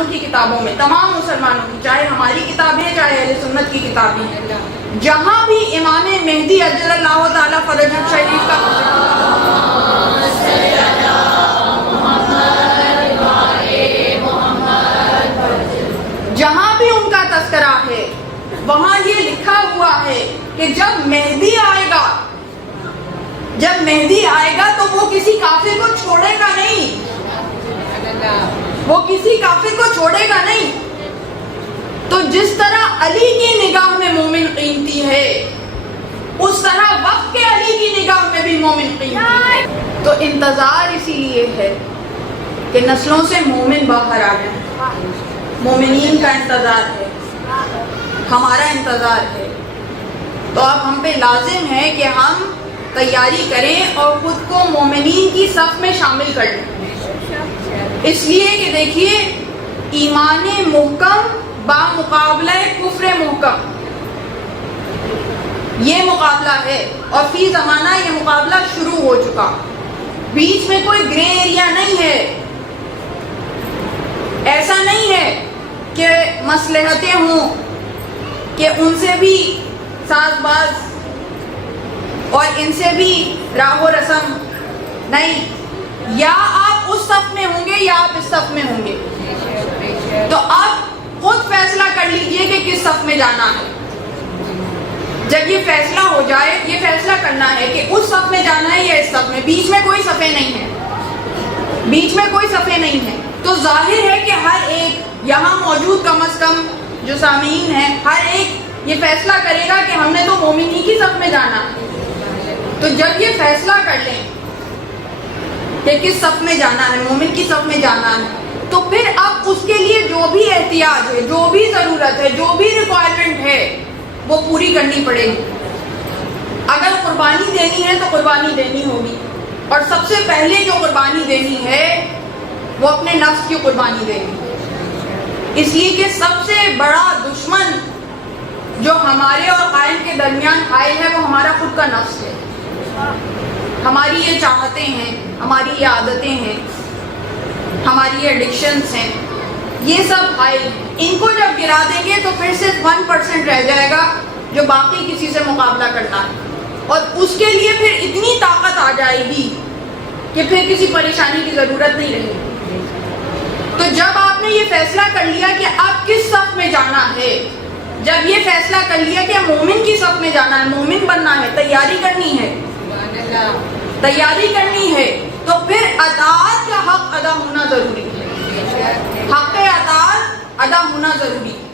مسلمانوں کی کتابوں میں، تمام مسلمانوں کی، چاہے ہماری کتابیں چاہے اہل سنت کی کتابیں ہیں، جہاں بھی امام مہدی اجل اللہ تعالیٰ فرجہ شریف کا جہاں بھی ان کا تذکرہ ہے وہاں یہ لکھا ہوا ہے کہ جب مہدی آئے گا تو وہ کسی کافر کو چھوڑے گا نہیں، وہ کسی کافر کو چھوڑے گا نہیں۔ تو جس طرح علی کی نگاہ میں مومن قیمتی ہے اس طرح وقت کے علی کی نگاہ میں بھی مومن قیمتی ہے۔ تو انتظار اسی لیے ہے کہ نسلوں سے مومن باہر آ جائیں، مومنین کا انتظار ہے، ہمارا انتظار ہے۔ تو اب ہم پہ لازم ہے کہ ہم تیاری کریں اور خود کو مومنین کی صف میں شامل کر لیں، اس لیے کہ دیکھیے ایمان محکم بامقابلہ کفر محکم، یہ مقابلہ ہے اور فی زمانہ یہ مقابلہ شروع ہو چکا، بیچ میں کوئی گرے ایریا نہیں ہے۔ ایسا نہیں ہے کہ مصلحتیں ہوں کہ ان سے بھی ساز باز اور ان سے بھی راہ و رسم، نہیں، یا آپ اس صف میں ہوں گے یا آپ اس صف میں ہوں گے۔ تو آپ خود فیصلہ کر لیجئے کہ کس صف میں جانا ہے۔ جب یہ فیصلہ ہو جائے، یہ فیصلہ کرنا ہے کہ اس صف میں جانا ہے یا اس صف میں، بیچ میں کوئی صفیں نہیں ہے، بیچ میں کوئی صفیں نہیں ہے۔ تو ظاہر ہے کہ ہر ایک یہاں موجود کم از کم جو سامعین ہیں، ہر ایک یہ فیصلہ کرے گا کہ ہم نے تو مومنی کی صف میں جانا ہے۔ تو جب یہ فیصلہ کر لیں کہ کس صف میں جانا ہے، مومن کی صف میں جانا ہے، تو پھر اب اس کے لیے جو بھی احتیاج ہے، جو بھی ضرورت ہے، جو بھی ریکوائرمنٹ ہے وہ پوری کرنی پڑے گی۔ اگر قربانی دینی ہے تو قربانی دینی ہوگی، اور سب سے پہلے جو قربانی دینی ہے وہ اپنے نفس کی قربانی دینی ہے، اس لیے کہ سب سے بڑا دشمن جو ہمارے اور قائم کے درمیان حائل ہے وہ ہمارا خود کا نفس ہے۔ ہماری یہ چاہتیں ہیں، ہماری یہ عادتیں ہیں، ہماری یہ ایڈکشنز ہیں، یہ سب حائل ہیں۔ ان کو جب گرا دیں گے تو پھر صرف 1% رہ جائے گا جو باقی کسی سے مقابلہ کرنا ہے، اور اس کے لیے پھر اتنی طاقت آ جائے گی کہ پھر کسی پریشانی کی ضرورت نہیں رہے گی۔ تو جب آپ نے یہ فیصلہ کر لیا کہ اب کس صف میں جانا ہے، جب یہ فیصلہ کر لیا کہ مومن کی صف میں جانا ہے، مومن بننا ہے، تیاری کرنی ہے، تیاری کرنی ہے، تو پھر اطاعت کا حق ادا ہونا ضروری ہے، حق اطاعت ادا ہونا ضروری ہے۔